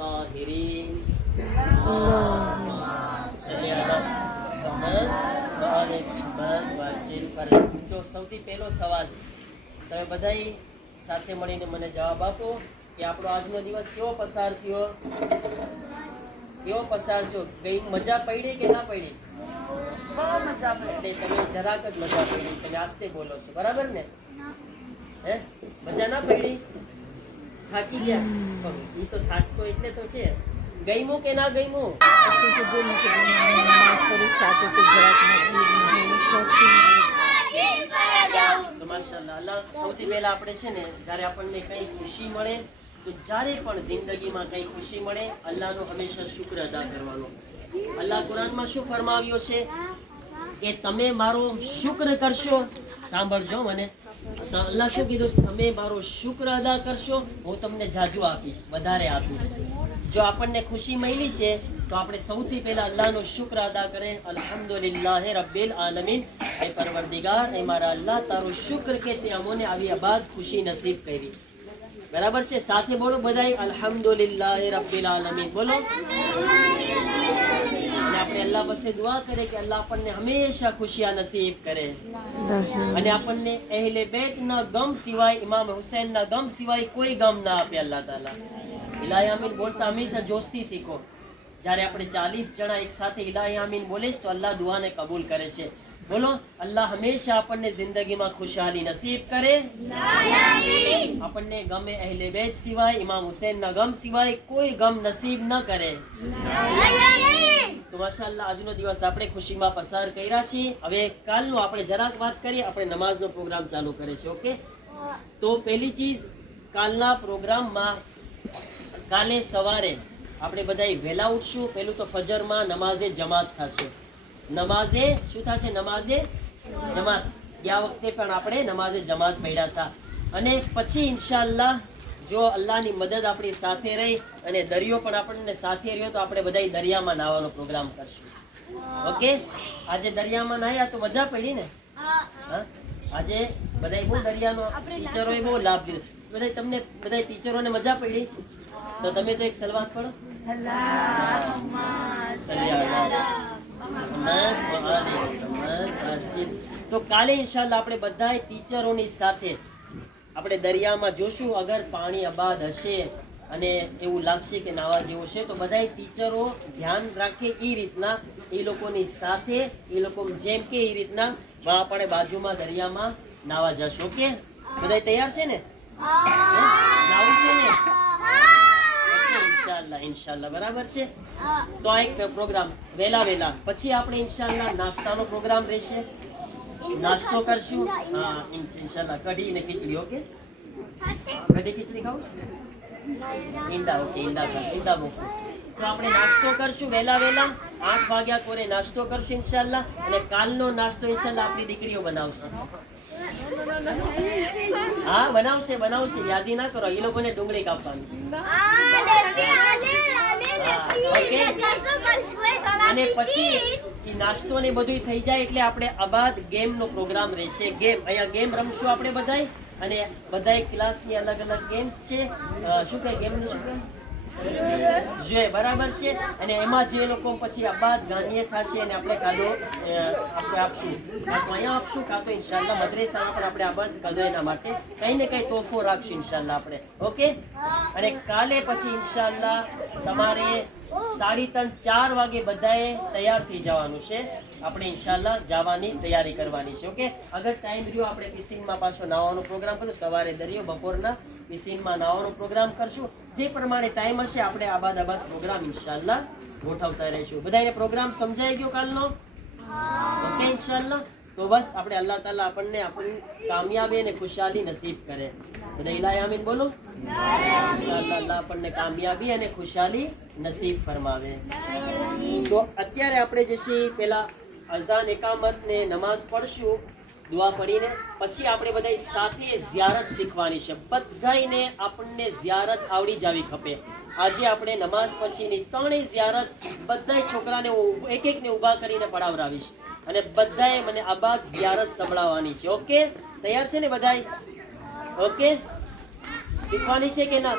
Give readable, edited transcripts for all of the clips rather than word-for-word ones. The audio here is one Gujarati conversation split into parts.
الطاهرين صل على محمد وآل محمد وعجل فرج. જો સૌથી પહેલો સવાલ તમે બધાય સાથે મળીને મને જવાબ આપો કે આપણો આજનો દિવસ કેવો પસાર થયો? કેવો પસાર થયો? કઈ મજા પડી કે ના પડી? બહુ મજા પડી. એટલે તમે જરાક જ મજા પડી. તમે આસ્તે બોલો છો, બરાબર ને? હે, મજા ના પડી? થાકી ગયા? એ તો થાકતો એટલે તો છે. ગઈમું કે ના ગઈમું? તો માશાઅલ્લાહ, અલ્લાહ સૌથી પહેલા આપણે છે ને, જ્યારે આપણને કઈ ખુશી મળે તો જ્યારે પણ જિંદગીમાં કઈ ખુશી મળે અલ્લાહનો હંમેશા શુક્ર અદા કરવાનો. અલ્લાહ કુરાનમાં શું ફરમાવ્યો છે કે તમે મારો શુક્ર કરશો. સાંભળજો મને, તો અલ્લાહ શું કીધું? તમે મારો શુક્ર અદા કરશો, હું તમને જાજુ આપીશ, વધારે આપીશ. જો આપણને ખુશી મળી છે તો આપણે સૌથી પહેલા અલ્લાહનો શુક્ર અદા કરે. અલ્હમ્દુલિલ્લાહ રબ્બિલ આલમીન. એ પરવરદિગાર, એ મારા અલ્લાહ, તારો શુક્ર કે તે અમોને આવી આબાદ ખુશી નસીબ કરી. બરાબર છે? સાથે બોલો બધાય, અલ્હમ્દુલિલ્લાહ રબ્બિલ આલમીન બોલો. અને આપણે અલ્લાહ પાસે દુઆ કરે કે અલ્લાહ આપણને હંમેશા ખુશિયા નસીબ કરે અને આપણને અહેલે બેતના ગમ સિવાય, ઇમામ હુસૈનના ગમ સિવાય કોઈ ગમ ના આપે અલ્લાહ તાલા. ઇલાહી આમીન બોલતા હંમેશા જોશથી શીખો. જ્યારે આપણે 40 જણા એક સાથે ઇલાહી આમીન બોલે તો અલ્લાહ દુઆને કબૂલ કરે છે. બોલો, અલ્લાહ હંમેશા આપણને જિંદગીમાં ખુશહાલી નસીબ કરે. આપણને ગમે અહેલે બેત સિવાય, ઇમામ હુસૈનના ગમ સિવાય કોઈ ગમ નસીબ ન કરે. તો માશાઅલ્લાહ, આજનો દિવસ આપણે ખુશીમાં પસાર કર્યા છીએ. હવે કાલનો આપણે જરાક વાત કરીએ. આપણે નમાઝનો પ્રોગ્રામ ચાલુ કરે છે. ઓકે, તો પહેલી ચીજ, કાલના પ્રોગ્રામમાં કાલે સવારે આપણે બધા વહેલા ઉઠશું. પહેલું તો ફજરમાં નમાઝે જમાત થશે. નમાઝે શું થશે? નમાઝે જમાત. ગયા વખતે પણ આપણે નમાઝે જમાત પડ્યા હતા. અને પછી ઇન્શાઅલ્લાહ જો અલ્લાહની મદદ આપણી સાથે રહી અને દરિયો પણ આપણને સાથે રહ્યો તો આપણે બધા દરિયામાં નાહવાનો પ્રોગ્રામ કરશું. ઓકે, આજે દરિયામાં નાહ્યા તો મજા પડી ને? હા, આજે બધા બહુ દરિયાનો ટીચરોએ બહુ લાભ લીધો. બધા તમને બધા ટીચરોને મજા પડી તો તમે તો એક સલવાત પડો. તો કાલે ઇન્શાઅલ્લાહ આપણે બધા ટીચરોની સાથે આપણે દરિયામાં જોશું. અગર પાણી આબાદ હશે અને એવું લાગશે કે નાવા જેવું છે તો બધા ટીચરો ધ્યાન રાખે એ રીતના એ લોકોની સાથે, એ લોકો જેમ કે એ રીતના આપણે બાજુમાં દરિયામાં નાવા જશું. ઓકે, બધા તૈયાર છે ને? નાવું છે ને? ઇન્શાઅલ્લાહ, ઇન્શાઅલ્લાહ, બરાબર છે. તો આ એક પ્રોગ્રામ વેલા પછી આપણે ઇન્શાઅલ્લાહ નાસ્તાનો પ્રોગ્રામ રહેશે. નાસ્તો કરશું. હા, ઇન્શાઅલ્લાહ કઢી ને ખીચડી. ઓકે, કઢી ખીચડી ખાવું? ઈંડા. ઓકે, ઈંડા મૂકું. તો આપણે નાસ્તો કરશું વેલા 8 વાગ્યા કોરે નાસ્તો કરશું ઇન્શાઅલ્લાહ. અને કાલનો નાસ્તો ઇન્શાઅલ્લાહ આપણી દીકરીઓ બનાવશે. હા, બનાવશે. યાદી ના કરો, એ લોકોને ડુંગળી કાપવાની છે. અને પછી એ નાસ્તો ને બધું થઈ જાય એટલે આપણે આબાદ ગેમ નો પ્રોગ્રામ રહેશે. અહીંયા ગેમ રમશું આપણે બધાય. અને બધાય ક્લાસની અલગ અલગ ગેમ્સ છે. શું કહે ગેમ શું કહે? જોઈએ, બરાબર છે. અને એમાં જે લોકો પછી આબાદ ગાંધીએ થશે અને આપણે કાદો આપણે આપશું. કાં તો અહીંયા આપશું, કાં તો ઇન્શાઅલ્લાહ મદ્રેસામાં પણ આપણે આબાદ કાદો એના માટે કંઈ ને કંઈ તોહફો રાખશું ઇન્શાઅલ્લાહ આપણે. ઓકે, અને કાલે પછી ઇન્શાઅલ્લાહ તમારે 3:30-4 વાગે બધાએ તૈયાર થઈ જવાનું છે. આપણે ઇન્શાઅલ્લાહ જવાની તૈયારી કરવાની છે. ઓકે, અગર ટાઈમ રહ્યો આપણે પિસિનમાં પાછો નાવાનો પ્રોગ્રામ કરશું. સવારે દરિયો, બપોરના પિસિનમાં નાવાનો પ્રોગ્રામ કરશું. જે પ્રમાણે ટાઈમ હશે આપણે આબાદ પ્રોગ્રામ ઇન્શાઅલ્લાહ ગોઠવતા રહીશું. બધાને પ્રોગ્રામ સમજાઈ ગયો કાલનો? ઓકે, ઇન્શાઅલ્લાહ. તો બસ આપણે અલ્લાહ તાલા આપણને આપણી કામયાબી અને ખુશહાલી નસીબ કરે. બધા ઇલાહી આમીન બોલો. ઇન્શાઅલ્લાહ અલ્લાહ આપણને કામયાબી અને ખુશહાલી નસીબ ફરમાવે. તો અત્યારે આપણે જે છે પેલા અઝાન, એકામત ને નમાઝ પઢશું દુઆ પડીને. પછી આપણે બધા સાથે ઝિયારત શીખવાની છે. બધાને આપણને ઝિયારત આવડી જવી ખપે. આજે આપણે નમાઝ પછીની 3 ઝિયારત બધા છોકરાને એક-એકને ઊભા કરીને પડાવરાવીશ અને બધાએ મને આબાદ ઝિયારત સંભળાવવાની છે. ઓકે, તૈયાર છે ને બધાય? ઓકે, શીખવાની છે કે ના?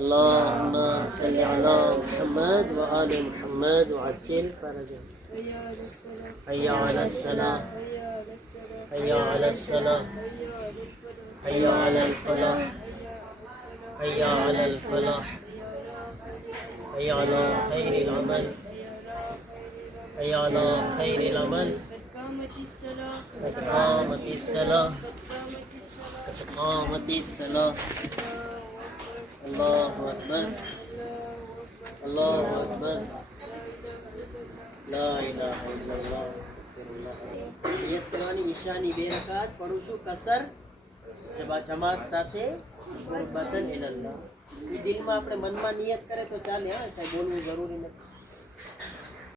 اللهم صل على محمد وآل محمد وعجل فرجهم. حي على الصلاة حي على الصلاة حي على الفلاح حي على الفلاح حي على خير العمل حي على خير العمل قد قامت الصلاة قد قامت الصلاة. الله أكبر الله أكبر لا إله إلا الله استغفirullah. નિયત કરવાની ઈશાની 2 રકાત પઢું છું કસર જમાત સાથે ગુરબતન ઇલલ્લાહ. એ દિલમાં આપણે મનમાં નિયત કરે તો ચાલે, હા, કઈ બોલવું જરૂરી નથી.